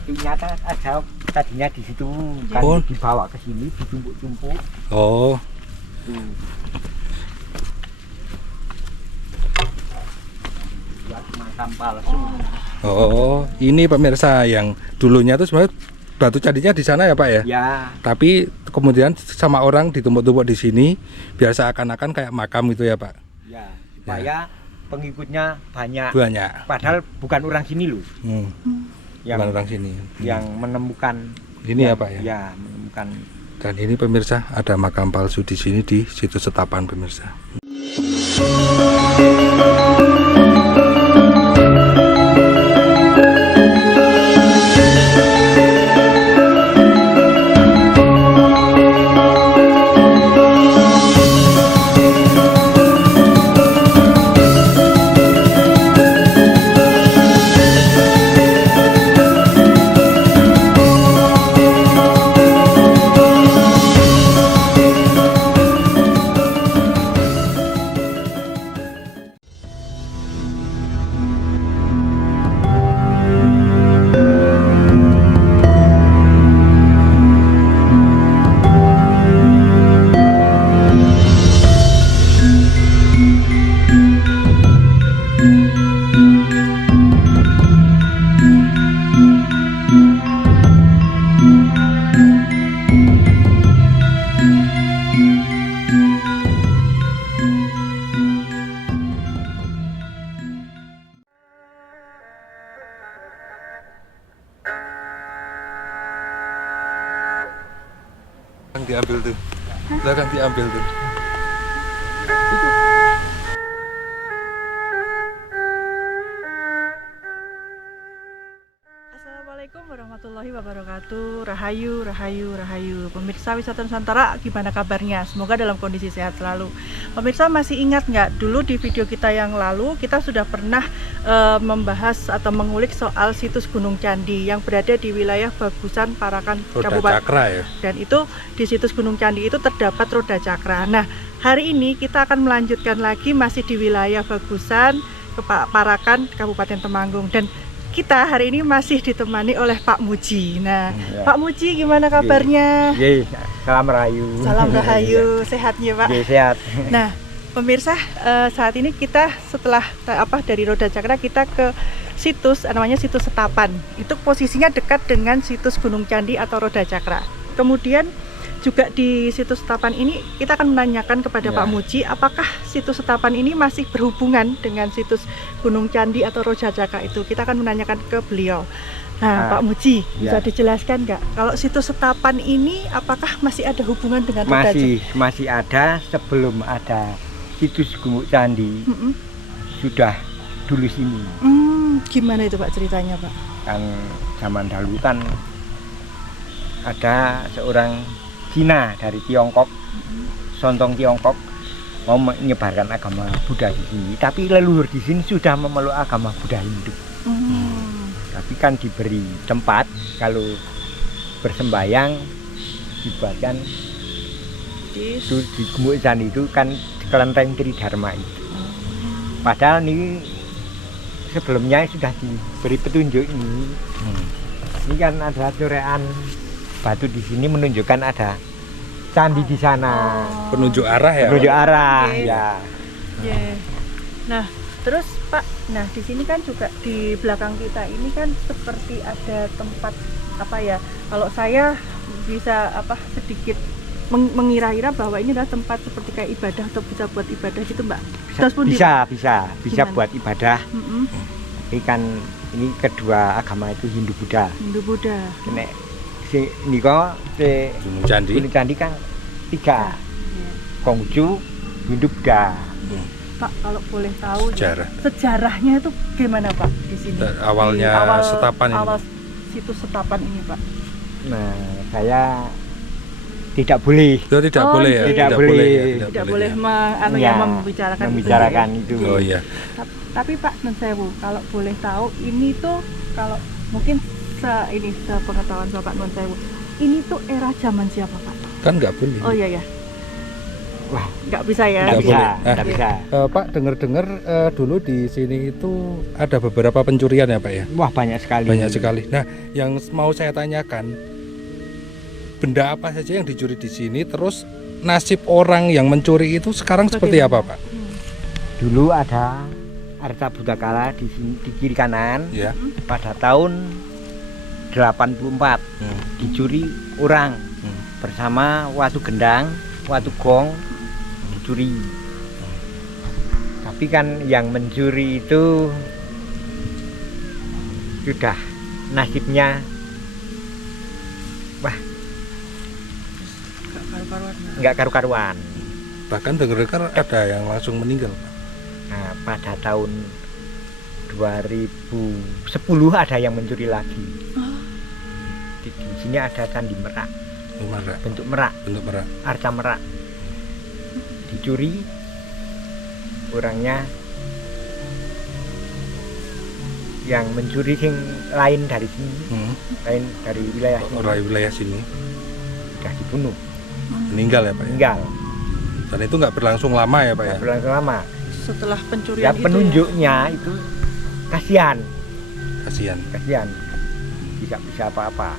Pastinya ada tadinya di situ kan dibawa ke sini ditumpuk-tumpuk. Oh. Tuh. Buat makam palsu. Oh, ini pemirsa yang dulunya itu sebenarnya batu candinya di sana ya Pak ya? Ya. Tapi kemudian sama orang ditumpuk-tumpuk di sini biar seakan-akan kayak makam itu ya Pak? Ya, supaya pengikutnya banyak. Banyak. Padahal bukan orang sini loh. Yang Bukan orang sini. Yang menemukan ini ya Pak ya? Ya, menemukan. Dan ini pemirsa ada makam palsu di sini di situs Setapan pemirsa. Diambil tuh, belakang diambil tuh. Assalamualaikum warahmatullahi wabarakatuh. Rahayu, rahayu, rahayu. Pemirsa wisata Nusantara, gimana kabarnya? Semoga dalam kondisi sehat selalu. Pemirsa masih ingat nggak? Dulu di video kita yang lalu kita sudah pernah membahas atau mengulik soal situs Gunung Candi yang berada di wilayah Bagusan, Parakan, Kabupaten Cakra ya. Dan itu di situs Gunung Candi itu terdapat roda cakra. Nah, hari ini kita akan melanjutkan lagi masih di wilayah Bagusan, Parakan, Kabupaten Temanggung, dan kita hari ini masih ditemani oleh Pak Muji. Nah, Pak Muji gimana kabarnya? Salam rahayu. Salam rahayu, sehatnya Pak? Sehat. Nah, pemirsa, saat ini kita setelah dari roda cakra kita ke situs namanya situs Setapan. Itu posisinya dekat dengan situs Gunung Candi atau roda cakra. Kemudian juga di situs Setapan ini kita akan menanyakan kepada Pak Muji apakah situs Setapan ini masih berhubungan dengan situs Gunung Candi atau roda cakra itu. Kita akan menanyakan ke beliau. Nah, Pak Muji, bisa dijelaskan nggak kalau situs Setapan ini apakah masih ada hubungan dengan roda cakra? Masih ada. Sebelum ada situs Gunung Candi sudah dulu sini. Gimana itu Pak ceritanya Pak? Kan zaman dahulu kan ada seorang Cina dari Tiongkok, Sontong Tiongkok, mau menyebarkan agama Buddha di sini. Tapi leluhur di sini sudah memeluk agama Buddha Hindu. Tapi kan diberi tempat kalau bersembayang dibuatkan di Gunung Candi itu kan kelenteng Tridharma itu. Padahal ini sebelumnya sudah diberi petunjuk ini. Ini kan ada coretan batu di sini menunjukkan ada candi di sana. Penunjuk arah ya. Penunjuk Pak? arah ya. Nah, terus Pak, nah di sini kan juga di belakang kita ini kan seperti ada tempat apa ya? Kalau saya bisa sedikit mengira-ira bahwa ini adalah tempat seperti kayak ibadah atau bisa buat ibadah gitu Mbak. Bisa buat ibadah. Ini kan ini kedua agama itu Hindu Buddha. Ini kok Gunung Candi kan 3 Konghucu, Hindu Buddha. Pak, kalau boleh tahu sejarahnya itu gimana Pak di sini? Awalnya Setapan ini. Awal situs Setapan ini Pak. Nah, saya tidak boleh. Tidak boleh ya. Tidak boleh membicarakan itu. Oh iya. Tapi Pak Nun Sewu, kalau boleh tahu ini tuh kalau mungkin sepengetahuan Bapak Nun Sewu, ini tuh era zaman siapa Pak? Kan nggak boleh. Oh iya. Wah, Nggak bisa ya? Nggak nggak bisa, boleh. nggak bisa. Pak, dengar-dengar dulu di sini itu ada beberapa pencurian ya Pak ya? Wah, banyak sekali. Banyak sekali. Nah, yang mau saya tanyakan, benda apa saja yang dicuri di sini, terus nasib orang yang mencuri itu sekarang seperti apa Pak? Dulu ada harta budakala di sini, di kiri kanan. Ya. Pada tahun 84 dicuri orang bersama watu gendang, watu gong dicuri. Tapi kan yang mencuri itu sudah nasibnya nggak karu-karuan. Bahkan dengar-dengar ada yang langsung meninggal Pak. Nah, pada tahun 2010 ada yang mencuri lagi. Di sini ada candi merak, Merak. bentuk merak, Bentuk merak. arca merak. Dicuri, orangnya yang mencuri sing lain dari sini, lain dari wilayah sini, Orang wilayah sini sudah dibunuh, meninggal ya Pak ya? meninggal. Dan itu nggak berlangsung lama ya Pak ya? Berlangsung lama. Setelah pencurian Ya itu penunjuknya itu kasihan, Kasihan. kasihan, tidak bisa apa-apa.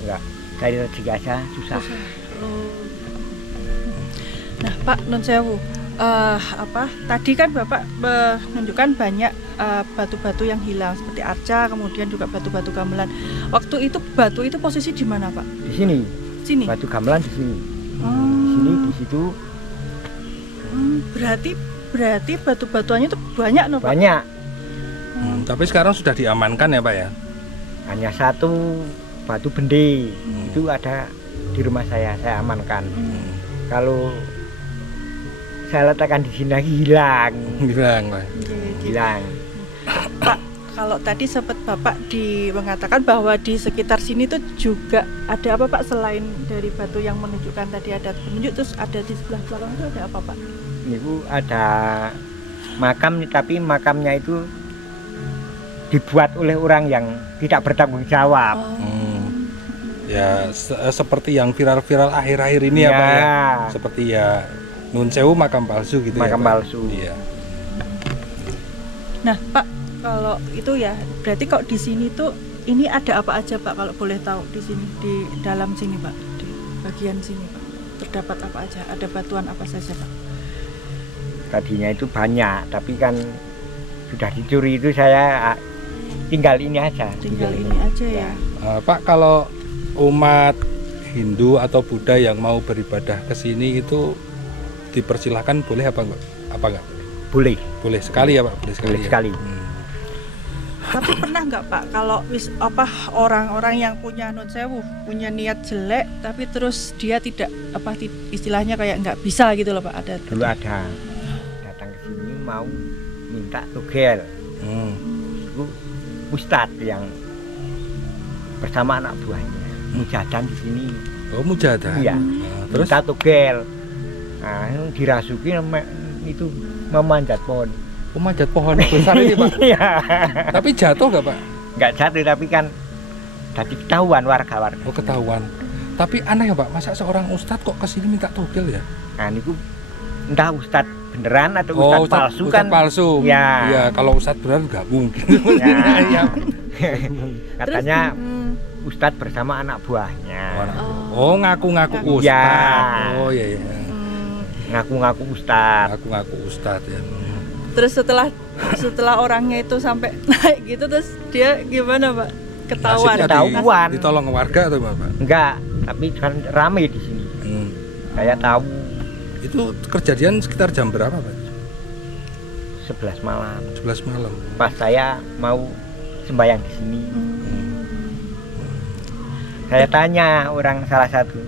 Enggak, cari rezeki aja susah. Nah, Pak Nun Sewu, tadi kan Bapak menunjukkan banyak batu-batu yang hilang seperti arca, kemudian juga batu-batu gamelan. Waktu itu batu itu posisi di mana, Pak? Di sini, Sini. batu gamelan di sini. Di sini, di situ Berarti batu-batuannya itu banyak, no, Pak? banyak. Tapi sekarang sudah diamankan ya Pak ya? Hanya satu batu bende itu ada di rumah saya amankan. Kalau saya letakkan di sini lagi hilang, Hilang Pak. hilang. Pak, kalau tadi sempat Bapak mengatakan bahwa di sekitar sini tuh juga ada apa Pak, selain dari batu yang menunjukkan tadi ada penunjuk, terus ada di sebelah belakang itu ada apa Pak? Itu ada makam, tapi makamnya itu dibuat oleh orang yang tidak bertanggung jawab. Ya seperti yang viral-viral akhir-akhir ini ya Pak ya? Seperti ya Nun Sewu makam palsu gitu Makam ya Pak? palsu. Iya. Nah Pak, kalau itu ya berarti kok di sini tuh ini ada apa aja Pak, kalau boleh tahu di sini, di dalam sini Pak, di bagian sini Pak, terdapat apa aja, ada batuan apa saja Pak? Tadinya itu banyak, tapi kan sudah dicuri itu saya tinggal ini aja. Tinggal ini aja ya. Pak, kalau umat Hindu atau Buddha yang mau beribadah ke sini itu dipersilahkan, boleh apa enggak? Apa enggak? Boleh. Boleh sekali ya Pak, boleh sekali. Boleh Ya? sekali. Tapi pernah nggak Pak kalau orang-orang yang punya Nun Sewu punya niat jelek tapi terus dia tidak istilahnya kayak nggak bisa gitu loh Pak, ada Dulu ada datang ke sini mau minta togel. Itu ustadz yang bersama anak buahnya mujadan di sini. Oh, mujadah. Iya. Terus Minta togel. Nah, dirasuki itu memanjat pohon. manjat pohon besar ini Pak. Iya. Tapi jatuh nggak Pak? Nggak jatuh, tapi kan tadi ketahuan warga-warga. Oh, ketahuan. Tapi aneh ya Pak, masa seorang ustadz kok kesini minta togel ya? Nah, itu entah ustadz beneran atau ustadz palsu ustadz kan. palsu. Ya. Iya, kalau ustadz beneran nggak mungkin. Ya. Ya. Katanya ustadz bersama anak buahnya. Oh, ngaku-ngaku ustadz. Ya. Oh iya iya. Ngaku-ngaku ustadz. Ngaku-ngaku ustadz ya. Terus setelah orangnya itu sampai naik gitu, terus dia gimana Pak? Ketahuan. Nasibnya Ketahuan. ditolong warga atau apa Pak? Enggak, tapi kan rame di sini. Saya tahu Itu kejadian sekitar jam berapa Pak? 11 malam. 11 malam. Pas saya mau sembahyang di sini. Saya tanya orang salah satu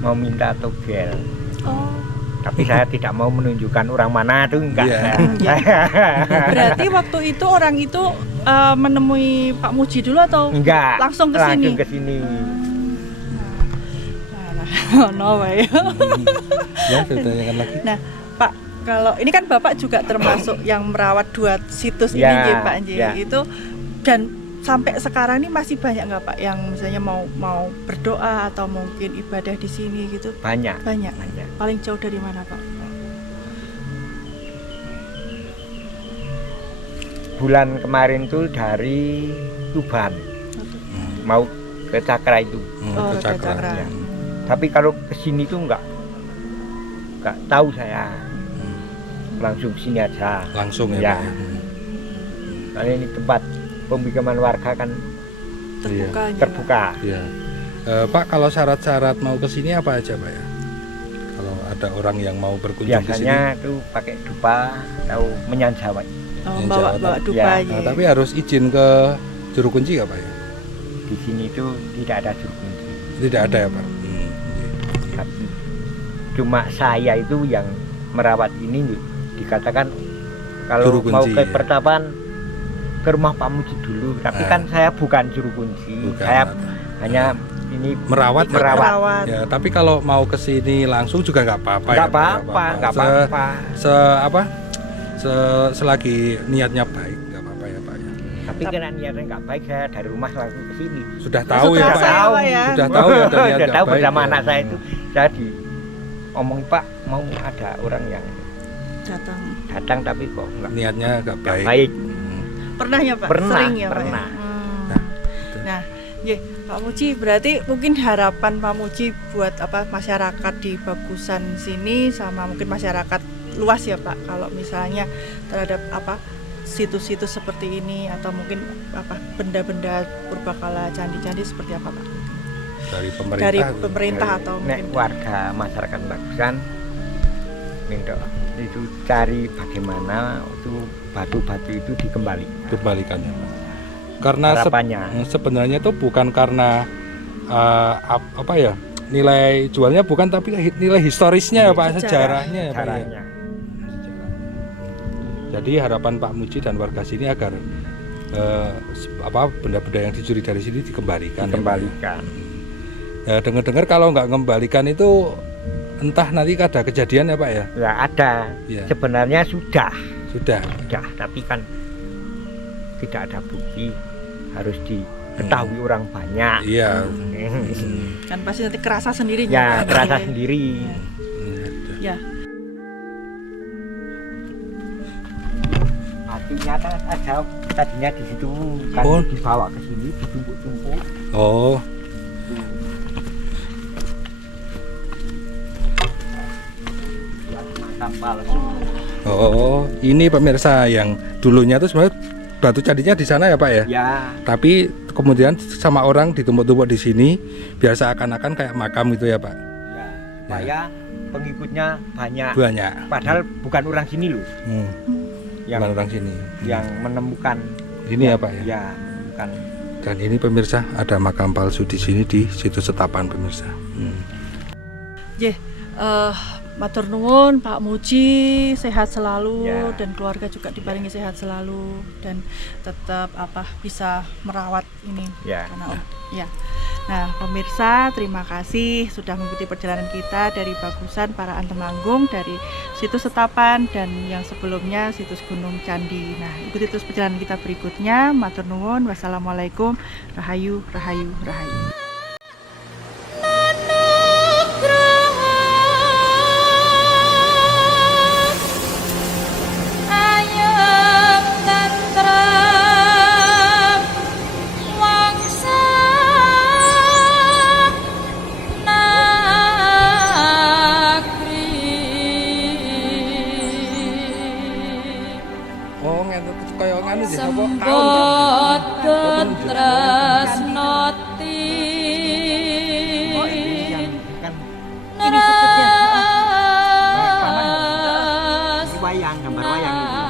mau minta togel. Oh. Tapi saya tidak mau menunjukkan orang mana tuh, enggak. Iya. Berarti waktu itu orang itu menemui Pak Muji dulu atau Enggak. langsung ke sini? Langsung ke sini. No way. Ya, saya tanyakan lagi. Nah, Pak, kalau ini kan Bapak juga termasuk yang merawat 2 situs ini Ya, nggih, Pak nggih. ya. Itu dan sampai sekarang ini masih banyak nggak Pak yang misalnya mau berdoa atau mungkin ibadah di sini gitu? Banyak. Banyak. Paling jauh dari mana Pak? Bulan kemarin tuh dari Tuban mau ke Cakra itu. Oh, ke Cakra. Cakra. Ya. Tapi kalau ke sini tuh nggak tahu saya. Langsung sini aja. Langsung ya, Ya. Pak. Karena ini tempat pemukiman warga kan Terbuka. terbuka. Iya. Pak, kalau syarat-syarat mau ke sini apa aja, Pak ya? Kalau ada orang yang mau berkunjung ke sini. Biasanya tuh pakai dupa atau menyanjawai. Oh, Yang bawa Jawa, dupa ya. aja. Nah, tapi harus izin ke juru kunci nggak, Pak ya? Di sini tuh tidak ada juru kunci. Tidak ada ya, Pak. Tapi cuma saya itu yang merawat ini dikatakan kalau Juru kunci, mau ke ya. pertapan ke rumah Pak Muji dulu. Tapi kan saya bukan juru kunci. Bukan, Saya apa. hanya ini Merawat, ya, Pak? Merawat. Ya, tapi kalau mau ke sini langsung juga nggak apa-apa. nggak ya, Pak? apa-apa, nggak apa-apa. Selagi niatnya baik, nggak apa-apa ya, Pak ya. Tapi karena niatnya nggak baik, saya dari rumah langsung ke sini. Sudah tahu ya, Sudah Pak. tahu, Pak, ya. Sudah tahu ya, ada niat Sudah nggak tahu baik, bersama ya. anak saya itu. Saya omong Pak mau ada orang yang datang tapi kok Niatnya nggak nggak baik. baik. Pernah ya Pak? Pernah, Sering ya Pak? pernah. Ya? Nah, Nah, ya Pak Muji, berarti mungkin harapan Pak Muji buat apa masyarakat di Bagusan sini sama mungkin masyarakat luas ya Pak, kalau misalnya terhadap apa situs-situs seperti ini atau mungkin apa benda-benda purbakala candi-candi seperti apa Pak? dari pemerintah. Dari pemerintah atau Nek mungkin warga masyarakat Bagusan minta itu cari bagaimana itu batu-batu itu Kembalikan ya, Pak. Karena harapannya. sebenarnya itu bukan karena apa ya, nilai jualnya bukan, tapi nilai historisnya ya, Pak, sejarahnya ya, Pak, ya. Caranya. Jadi harapan Pak Muji dan warga sini agar benda-benda yang dicuri dari sini dikembalikan. Dikembalikan. Ya, dengar-dengar kalau nggak kembalikan itu entah nanti ada kejadian ya, Pak ya. Ya ada. Ya. Sebenarnya sudah, Sudah. tapi kan tidak ada bukti, harus diketahui orang banyak. Iya. kan pasti nanti kerasa sendiri Ya, Pak. terasa Ya. sendiri. Ya. Artinya kan ada tadinya di situ kan Oh. dibawa ke sini ditumpuk-tumpuk. Oh, Buat makam palsu. oh, ini pemirsa yang dulunya itu sebenarnya batu candinya di sana ya, Pak ya. Ya, Tapi kemudian sama orang ditumpuk-tumpuk di sini biar seakan-akan kayak makam gitu ya, Pak. ya, supaya pengikutnya banyak. Banyak. Padahal bukan orang sini loh yang Bukan orang sini. yang menemukan Ini ya, Pak ya. ya menemukan. Dan ini pemirsa ada makam palsu di sini di situ Setapan pemirsa. Matur nuwun Pak Muji, sehat selalu Ya. dan keluarga juga diparingi sehat selalu dan tetap bisa merawat ini Ya. karena ya. Nah, pemirsa, terima kasih sudah mengikuti perjalanan kita dari Bagusan Paraan Temanggung, dari situs Setapan dan yang sebelumnya situs Gunung Candi. Nah, ikuti terus perjalanan kita berikutnya. Matur nuwun. Wassalamualaikum. Rahayu, rahayu, rahayu. Oh, kaya nganu sih apa? Sembodot tresnoti Oh, ini yang kan Ini sebutnya. ini wayang, gambar wayang itu.